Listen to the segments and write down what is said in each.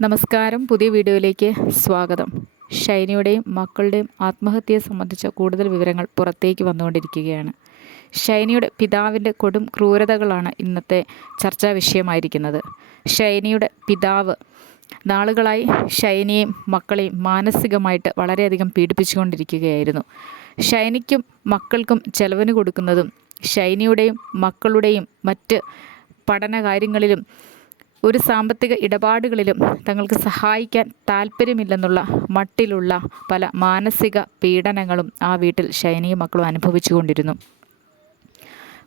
നമസ്കാരം. പുതിയ വീഡിയോയിലേക്ക് സ്വാഗതം. ഷൈനിയുടെയും മക്കളുടെയും ആത്മഹത്യയെ സംബന്ധിച്ച കൂടുതൽ വിവരങ്ങൾ പുറത്തേക്ക് വന്നുകൊണ്ടിരിക്കുകയാണ്. ഷൈനിയുടെ പിതാവിന്റെ കൊടും ക്രൂരതകളാണ് ഇന്നത്തെ ചർച്ചാ വിഷയമായിരിക്കുന്നത്. ഷൈനിയുടെ പിതാവ് നാളുകളായി ഷൈനിയെയും മക്കളെയും മാനസികമായിട്ട് വളരെയധികം പീഡിപ്പിച്ചുകൊണ്ടിരിക്കുകയായിരുന്നു. ഷൈനിക്കും മക്കൾക്കും ചെലവിന് കൊടുക്കുന്നതും ഷൈനിയുടെയും മക്കളുടെയും മറ്റ് പഠന കാര്യങ്ങളിലും ഒരു സാമ്പത്തിക ഇടപാടുകളിലും തങ്ങൾക്ക് സഹായിക്കാൻ താല്പര്യമില്ലെന്നുള്ള മട്ടിലുള്ള പല മാനസിക പീഡനങ്ങളും ആ വീട്ടിൽ ഷൈനിയും മക്കളും അനുഭവിച്ചുകൊണ്ടിരുന്നു.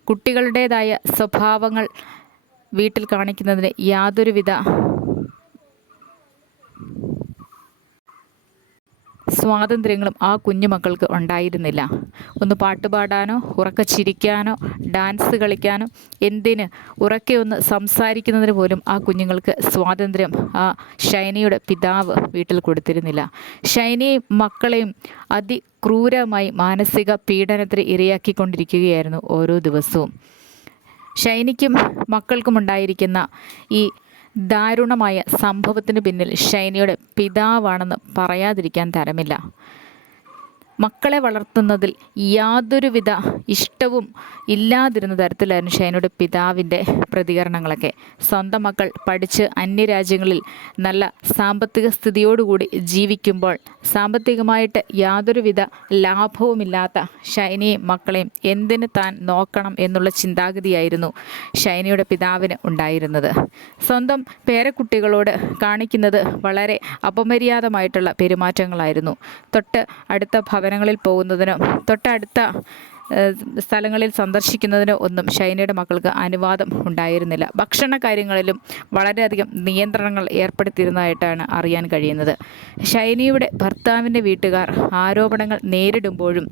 കുട്ടികളുടേതായ സ്വഭാവങ്ങൾ വീട്ടിൽ കാണിക്കുന്നതിന് യാതൊരുവിധ സ്വാതന്ത്ര്യങ്ങളും ആ കുഞ്ഞുമക്കൾക്ക് ഉണ്ടായിരുന്നില്ല. ഒന്ന് പാട്ടുപാടാനോ ഉറക്കെ ചിരിക്കാനോ ഡാൻസ് കളിക്കാനോ എന്തിന്? ഉറക്കെ ഒന്ന് സംസാരിക്കുന്നതിന് പോലും ആ കുഞ്ഞുങ്ങൾക്ക് സ്വാതന്ത്ര്യം ആ ഷൈനിയുടെ പിതാവ് വീട്ടിൽ കൊടുത്തിരുന്നില്ല. ഷൈനി മക്കളെയും അതിക്രൂരമായി മാനസിക പീഡനത്തിന് ഇരയാക്കിക്കൊണ്ടിരിക്കുകയായിരുന്നു ഓരോ ദിവസവും. ഷൈനിക്കും മക്കൾക്കും ഉണ്ടായിരിക്കുന്ന ഈ ദാരുണമായ സംഭവത്തിന് പിന്നിൽ ഷൈനയുടെ പിതാവാണെന്ന് പറയാതിരിക്കാൻ തരമില്ല. മക്കളെ വളർത്തുന്നതിൽ യാതൊരുവിധ ഇഷ്ടവും ഇല്ലാതിരുന്ന തരത്തിലായിരുന്നു ഷൈനയുടെ പിതാവിന്റെ പ്രതികരണങ്ങളൊക്കെ. സ്വന്തം മക്കൾ പഠിച്ച് അന്യരാജ്യങ്ങളിൽ നല്ല സാമ്പത്തിക സ്ഥിതിയോടുകൂടി ജീവിക്കുമ്പോൾ സാമ്പത്തികമായിട്ട് യാതൊരുവിധ ലാഭവുമില്ലാത്ത ഷൈനയും മക്കളെയും എന്തിന് താൻ നോക്കണം എന്നുള്ള ചിന്താഗതിയായിരുന്നു ഷൈനയുടെ പിതാവിന് ഉണ്ടായിരുന്നത്. സ്വന്തം പേരക്കുട്ടികളോട് കാണിക്കുന്നത് വളരെ അപമര്യാദമായിട്ടുള്ള പെരുമാറ്റങ്ങളായിരുന്നു. തൊട്ട് അടുത്ത ഭവനങ്ങളിൽ പോകുന്നതിനോ. തൊട്ടടുത്ത സ്ഥലങ്ങളിൽ സന്ദർശിക്കുന്നതിനോ ഒന്നും ഷൈനയുടെ മക്കൾക്ക് അനുവാദം ഉണ്ടായിരുന്നില്ല. ഭക്ഷണ കാര്യങ്ങളിലും വളരെയധികം നിയന്ത്രണങ്ങൾ ഏർപ്പെടുത്തിയിരുന്നതായിട്ടാണ് അറിയാൻ കഴിയുന്നത്. ഷൈനിയുടെ ഭർത്താവിന്റെ വീട്ടുകാർ ആരോപണങ്ങൾ നേരിടുമ്പോഴും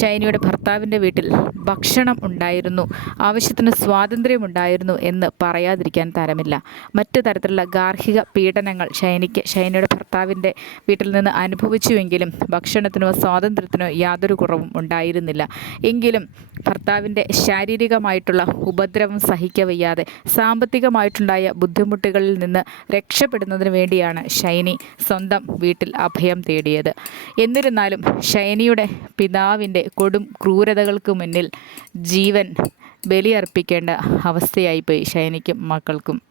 ഷൈനിയുടെ ഭർത്താവിന്റെ വീട്ടിൽ ഭക്ഷണം ഉണ്ടായിരുന്നു ആവശ്യത്തിന് സ്വാതന്ത്ര്യമുണ്ടായിരുന്നു എന്ന് പറയാതിരിക്കാൻ തരമില്ല. മറ്റു തരത്തിലുള്ള ഗാർഹിക പീഡനങ്ങൾ ഷൈനിക്ക് ഷൈനയുടെ ഭർത്താവിന്റെ വീട്ടിൽ നിന്ന് അനുഭവിച്ചുവെങ്കിലും ഭക്ഷണത്തിനോ സ്വാതന്ത്ര്യത്തിനോ യാതൊരു കുറവും ഉണ്ടായിരുന്നില്ല. എങ്കിലും ഭർത്താവിന്റെ ശാരീരികമായിട്ടുള്ള ഉപദ്രവം സഹിക്കവയ്യാതെ സാമ്പത്തികമായിട്ടുണ്ടായ ബുദ്ധിമുട്ടുകളിൽ നിന്ന് രക്ഷപ്പെടുന്നതിന് വേണ്ടിയാണ് ഷൈനി സ്വന്തം വീട്ടിൽ അഭയം തേടിയത്. എന്നിരുന്നാലും ഷൈനിയുടെ പിതാവിന്റെ കൊടും ക്രൂരതകൾക്ക് മുന്നിൽ ജീവൻ ബലിയർപ്പിക്കേണ്ട അവസ്ഥയായിപ്പോയി ഷൈനിക്കും മക്കൾക്കും.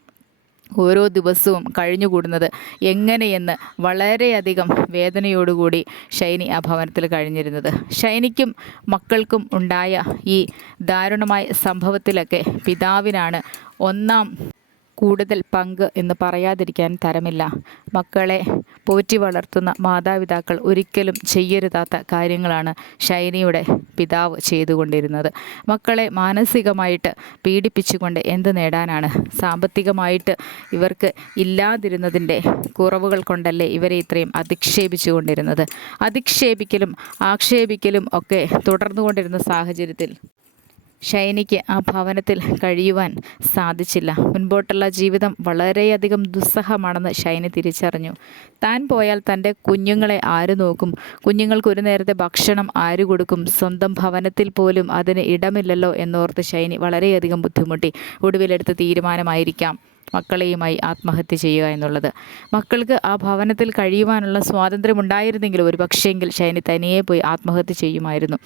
ഓരോ ദിവസവും കഴിഞ്ഞുകൂടുന്നത് എങ്ങനെയെന്ന് വളരെയധികം വേദനയോടുകൂടി ഷൈനി ആ ഭവനത്തിൽ കഴിഞ്ഞിരുന്നത്. ഷൈനിക്കും മക്കൾക്കും ഉണ്ടായ ഈ ദാരുണമായ സംഭവത്തിലൊക്കെ പിതാവിനാണ് ഒന്നാം കൂടുതൽ പങ്ക് എന്ന് പറയാതിരിക്കാൻ തരമില്ല. മക്കളെ പോറ്റി വളർത്തുന്ന മാതാപിതാക്കൾ ഒരിക്കലും ചെയ്യരുതാത്ത കാര്യങ്ങളാണ് ഷൈനിയുടെ പിതാവ് ചെയ്തുകൊണ്ടിരുന്നത്. മക്കളെ മാനസികമായിട്ട് പീഡിപ്പിച്ചുകൊണ്ട് എന്ത് നേടാനാണ്? സാമ്പത്തികമായിട്ട് ഇവർക്ക് ഇല്ലാതിരുന്നതിന്റെ കുറവുകൾ കൊണ്ടല്ലേ ഇവരെ ഇത്രയും അധിക്ഷേപിച്ചു കൊണ്ടിരുന്നത് അധിക്ഷേപിക്കലും ആക്ഷേപിക്കലും ഒക്കെ തുടർന്നുകൊണ്ടിരുന്ന സാഹചര്യത്തിൽ ഷൈനിക്ക് ആ ഭവനത്തിൽ കഴിയുവാൻ സാധിച്ചില്ല. മുൻപോട്ടുള്ള ജീവിതം വളരെയധികം ദുസ്സഹമാണെന്ന് ഷൈനി തിരിച്ചറിഞ്ഞു. താൻ പോയാൽ തന്റെ കുഞ്ഞുങ്ങളെ ആര് നോക്കും? കുഞ്ഞുങ്ങൾക്ക് ഒരു നേരത്തെ ഭക്ഷണം ആര് കൊടുക്കും? സ്വന്തം ഭവനത്തിൽ പോലും അതിന് ഇടമില്ലല്ലോ എന്നോർത്ത് ഷൈനി വളരെയധികം ബുദ്ധിമുട്ടി. ഒടുവിലെടുത്ത തീരുമാനമായിരിക്കാം മക്കളെയുമായി ആത്മഹത്യ ചെയ്യുക എന്നുള്ളത്. മക്കൾക്ക് ആ ഭവനത്തിൽ കഴിയുവാനുള്ള സ്വാതന്ത്ര്യം ഉണ്ടായിരുന്നെങ്കിൽ ഒരു പക്ഷേങ്കിൽ ഷൈനി തനിയെ പോയി ആത്മഹത്യ ചെയ്യുമായിരുന്നു.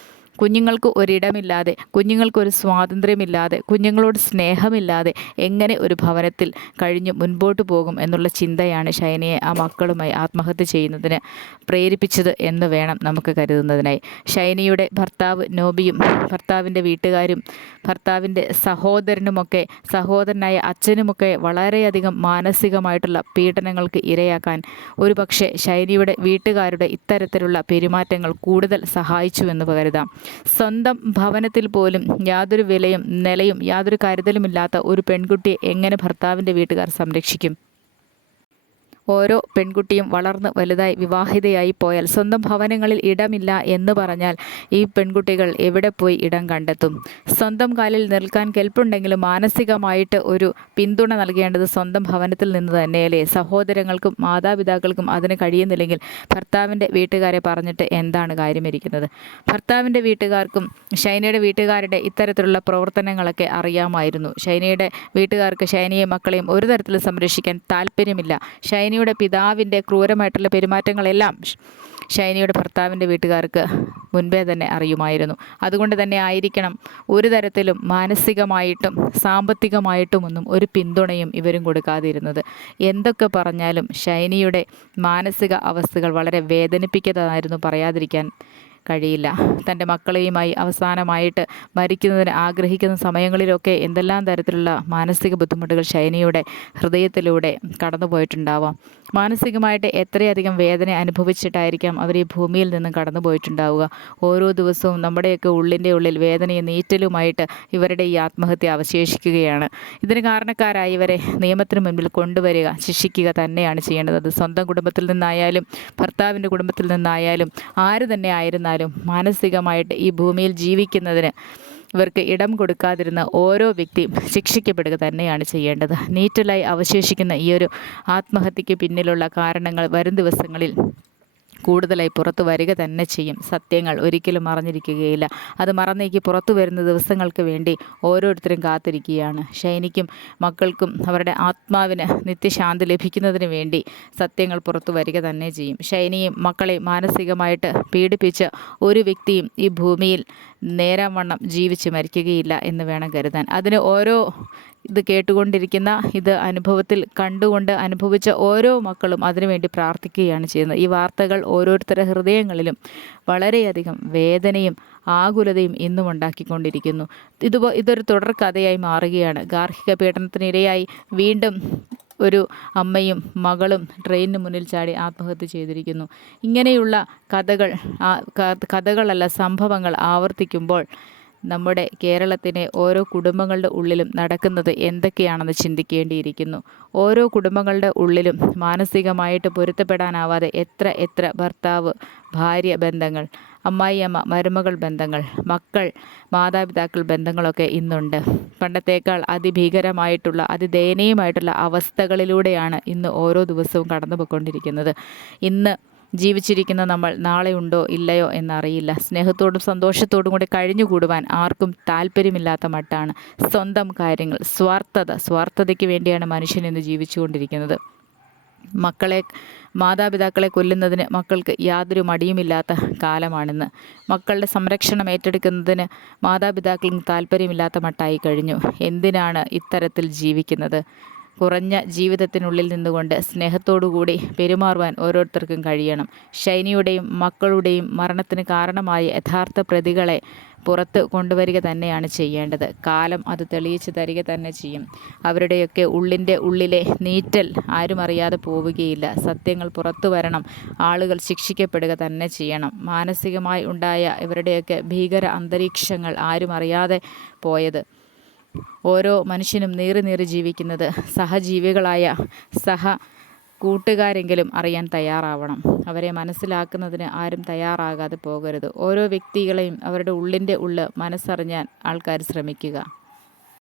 കുഞ്ഞുങ്ങൾക്ക് ഒരിടമില്ലാതെ കുഞ്ഞുങ്ങൾക്കൊരു സ്വാതന്ത്ര്യമില്ലാതെ കുഞ്ഞുങ്ങളോട് സ്നേഹമില്ലാതെ എങ്ങനെ ഒരു ഭവനത്തിൽ കഴിഞ്ഞ് മുൻപോട്ട് പോകും എന്നുള്ള ചിന്തയാണ് ഷൈനയെ ആ മക്കളുമായി ആത്മഹത്യ ചെയ്യുന്നതിന് പ്രേരിപ്പിച്ചത് എന്ന് വേണം നമുക്ക് കരുതുന്നതിനായി. ഷൈനയുടെ ഭർത്താവ് നോബിയും ഭർത്താവിന്റെ വീട്ടുകാരും ഭർത്താവിന്റെ സഹോദരനുമൊക്കെ സഹോദരനായ അച്ഛനുമൊക്കെ വളരെയധികം മാനസികമായിട്ടുള്ള പീഡനങ്ങൾക്ക് ഇരയാക്കാൻ ഒരു പക്ഷേ ഷൈനിയുടെ വീട്ടുകാരുടെ ഇത്തരത്തിലുള്ള പെരുമാറ്റങ്ങൾ കൂടുതൽ സഹായിച്ചു എന്ന് കരുതാം. സ്വന്തം ഭവനത്തിൽ പോലും യാതൊരു വിലയും നിലയും യാതൊരു കരുതലുമില്ലാത്ത ഒരു പെൺകുട്ടിയെ എങ്ങനെ ഭർത്താവിന്റെ വീട്ടുകാർ സംരക്ഷിക്കും? ഓരോ പെൺകുട്ടിയും വളർന്ന് വലുതായി വിവാഹിതയായി പോയാൽ സ്വന്തം ഭവനങ്ങളിൽ ഇടമില്ല എന്ന് പറഞ്ഞാൽ ഈ പെൺകുട്ടികൾ എവിടെ പോയി ഇടം കണ്ടെത്തും? സ്വന്തം കാലിൽ നിൽക്കാൻ കെൽപ്പുണ്ടെങ്കിലും മാനസികമായിട്ട് ഒരു പിന്തുണ നൽകേണ്ടത് സ്വന്തം ഭവനത്തിൽ നിന്ന് തന്നെയല്ലേ? സഹോദരങ്ങൾക്കും മാതാപിതാക്കൾക്കും അതിന് കഴിയുന്നില്ലെങ്കിൽ ഭർത്താവിന്റെ വീട്ടുകാരെ പറഞ്ഞിട്ട് എന്താണ് കാര്യമിരിക്കുന്നത്? ഭർത്താവിന്റെ വീട്ടുകാർക്കും ഷൈനയുടെ വീട്ടുകാരുടെ ഇത്തരത്തിലുള്ള പ്രവർത്തനങ്ങളൊക്കെ അറിയാമായിരുന്നു. ഷൈനയുടെ വീട്ടുകാർക്ക് ഷൈനയെ മക്കളെയും ഒരു തരത്തിലും സംരക്ഷിക്കാൻ താല്പര്യമില്ല. ഷൈനയുടെ ഷൈനിയുടെ പിതാവിന്റെ ക്രൂരമായിട്ടുള്ള പെരുമാറ്റങ്ങളെല്ലാം ഷൈനിയുടെ ഭർത്താവിന്റെ വീട്ടുകാർക്ക് മുൻപേ തന്നെ അറിയുമായിരുന്നു. അതുകൊണ്ട് തന്നെ ആയിരിക്കണം ഒരു തരത്തിലും മാനസികമായിട്ടും സാമ്പത്തികമായിട്ടും ഒന്നും ഒരു പിന്തുണയും ഇവരും കൊടുക്കാതിരുന്നത്. എന്തൊക്കെ പറഞ്ഞാലും ഷൈനിയുടെ മാനസിക അവസ്ഥകൾ വളരെ വേദനിപ്പിക്കുന്നതായിരുന്നു പറയാതിരിക്കാൻ കഴിയില്ല. തന്റെ മക്കളെയുമായി അവസാനമായിട്ട് മരിക്കുന്നതിന് ആഗ്രഹിക്കുന്ന സമയങ്ങളിലൊക്കെ എന്തെല്ലാം തരത്തിലുള്ള മാനസിക ബുദ്ധിമുട്ടുകൾ ശൈനിയുടെ ഹൃദയത്തിലൂടെ കടന്നുപോയിട്ടുണ്ടാവാം. മാനസികമായിട്ട് എത്രയധികം വേദന അനുഭവിച്ചിട്ടായിരിക്കാം അവർ ഈ ഭൂമിയിൽ നിന്നും കടന്നു പോയിട്ടുണ്ടാവുക ഓരോ ദിവസവും നമ്മുടെയൊക്കെ ഉള്ളിന്റെ ഉള്ളിൽ വേദനയും നീറ്റലുമായിട്ട് ഇവരുടെ ഈ ആത്മഹത്യ അവശേഷിക്കുകയാണ്. ഇതിന് കാരണക്കാരായി ഇവരെ നിയമത്തിന് മുൻപിൽ കൊണ്ടുവരിക ശിക്ഷിക്കുക തന്നെയാണ് ചെയ്യേണ്ടത്. സ്വന്തം കുടുംബത്തിൽ നിന്നായാലും ഭർത്താവിന്റെ കുടുംബത്തിൽ നിന്നായാലും ആര് തന്നെ ആയിരുന്നാലും മാനസികമായിട്ട് ഈ ഭൂമിയിൽ ജീവിക്കുന്നതിന് ഇവർക്ക് ഇടം കൊടുക്കാതിരുന്ന ഓരോ വ്യക്തിയും ശിക്ഷിക്കപ്പെടുക തന്നെയാണ് ചെയ്യേണ്ടത്. നീറ്റലായി അവശേഷിക്കുന്ന ഈ ഒരു ആത്മഹത്യക്ക് പിന്നിലുള്ള കാരണങ്ങൾ വരും ദിവസങ്ങളിൽ കൂടുതലായി പുറത്തു വരിക തന്നെ ചെയ്യും. സത്യങ്ങൾ ഒരിക്കലും മറഞ്ഞിരിക്കുകയില്ല. അത് മറന്നേക്ക് പുറത്തു വരുന്ന ദിവസങ്ങൾക്ക് വേണ്ടി ഓരോരുത്തരും കാത്തിരിക്കുകയാണ്. ഷൈനിക്കും മക്കൾക്കും അവരുടെ ആത്മാവിന് നിത്യശാന്തി ലഭിക്കുന്നതിന് വേണ്ടി സത്യങ്ങൾ പുറത്തു വരിക തന്നെ ചെയ്യും. ഷൈനിയും മക്കളെ മാനസികമായിട്ട് പീഡിപ്പിച്ച ഒരു വ്യക്തിയും ഈ ഭൂമിയിൽ നേരാം വണ്ണം ജീവിച്ച് മരിക്കുകയില്ല എന്ന് വേണം കരുതാൻ. അതിന് ഓരോ ഇത് കേട്ടുകൊണ്ടിരിക്കുന്ന ഇത് അനുഭവത്തിൽ കണ്ടുകൊണ്ട് അനുഭവിച്ച ഓരോ മക്കളും അതിനുവേണ്ടി പ്രാർത്ഥിക്കുകയാണ് ചെയ്യുന്നത്. ഈ വാർത്തകൾ ഓരോരുത്തരുടെ ഹൃദയങ്ങളിലും വളരെയധികം വേദനയും ആകുലതയും ഇന്നും ഉണ്ടാക്കിക്കൊണ്ടിരിക്കുന്നു. ഇതുപോ ഇതൊരു തുടർ കഥയായി മാറുകയാണ്. ഗാർഹിക പീഡനത്തിനിരയായി വീണ്ടും ഒരു അമ്മയും മകളും ട്രെയിനിന് മുന്നിൽ ചാടി ആത്മഹത്യ ചെയ്തിരിക്കുന്നു. ഇങ്ങനെയുള്ള കഥകൾ കഥകളല്ല സംഭവങ്ങൾ ആവർത്തിക്കുമ്പോൾ നമ്മുടെ കേരളത്തിലെ ഓരോ കുടുംബങ്ങളുടെ ഉള്ളിലും നടക്കുന്നത് എന്തൊക്കെയാണെന്ന് ചിന്തിക്കേണ്ടിയിരിക്കുന്നു. ഓരോ കുടുംബങ്ങളുടെ ഉള്ളിലും മാനസികമായിട്ട് പൊരുത്തപ്പെടാനാവാതെ എത്ര എത്ര ഭർത്താവ് ഭാര്യ ബന്ധങ്ങൾ അമ്മായിയമ്മ മരുമകൾ ബന്ധങ്ങൾ മക്കൾ മാതാപിതാക്കൾ ബന്ധങ്ങളൊക്കെ ഇന്നുണ്ട്. പണ്ടത്തേക്കാൾ അതിഭീകരമായിട്ടുള്ള അതിദയനീയമായിട്ടുള്ള അവസ്ഥകളിലൂടെയാണ് ഇന്ന് ഓരോ ദിവസവും കടന്നു പോയിക്കൊണ്ടിരിക്കുന്നത് ഇന്ന് ജീവിച്ചിരിക്കുന്ന നമ്മൾ നാളെ ഉണ്ടോ ഇല്ലയോ എന്നറിയില്ല. സ്നേഹത്തോടും സന്തോഷത്തോടും കൂടി കഴിഞ്ഞുകൂടുവാൻ ആർക്കും താല്പര്യമില്ലാത്ത മട്ടാണ് സ്വന്തം കാര്യങ്ങൾ സ്വാർത്ഥത. സ്വാർത്ഥതയ്ക്ക് വേണ്ടിയാണ് മനുഷ്യൻ ഇന്ന് ജീവിച്ചുകൊണ്ടിരിക്കുന്നത്. മക്കളെ മാതാപിതാക്കളെ കൊല്ലുന്നതിന് മക്കൾക്ക് യാതൊരു മടിയുമില്ലാത്ത കാലമാണിന്ന്. മക്കളുടെ സംരക്ഷണം ഏറ്റെടുക്കുന്നതിന് മാതാപിതാക്കൾക്കും താല്പര്യമില്ലാത്ത മട്ടായി കഴിഞ്ഞു. എന്തിനാണ് ഇത്തരത്തിൽ ജീവിക്കുന്നത്? കുറഞ്ഞ ജീവിതത്തിനുള്ളിൽ നിന്നുകൊണ്ട് സ്നേഹത്തോടുകൂടി പെരുമാറുവാൻ ഓരോരുത്തർക്കും കഴിയണം. ഷൈനിയുടെയും മക്കളുടെയും മരണത്തിന് കാരണമായ യഥാർത്ഥ പ്രതികളെ പുറത്ത് കൊണ്ടുവരിക തന്നെയാണ് ചെയ്യേണ്ടത്. കാലം അത് തെളിയിച്ച് തരിക തന്നെ ചെയ്യും. അവരുടെയൊക്കെ ഉള്ളിന്റെ ഉള്ളിലെ നീറ്റൽ ആരും അറിയാതെ പോവുകയില്ല. സത്യങ്ങൾ പുറത്തു വരണം. ആളുകൾ ശിക്ഷിക്കപ്പെടുക തന്നെ ചെയ്യണം. മാനസികമായി ഉണ്ടായ ഇവരുടെയൊക്കെ ഭീകര അന്തരീക്ഷങ്ങൾ ആരും അറിയാതെ പോയത് ഓരോ മനുഷ്യനും നീറി നീറി ജീവിക്കുന്നത് സഹജീവികളായ സഹ കൂട്ടുകാരെങ്കിലും അറിയാൻ തയ്യാറാവണം. അവരെ മനസ്സിലാക്കുന്നതിന് ആരും തയ്യാറാകാതെ പോകരുത്. ഓരോ വ്യക്തികളെയും അവരുടെ ഉള്ളിന്റെ ഉള്ള് മനസ്സറിഞ്ഞാൻ ആൾക്കാർ ശ്രമിക്കുക.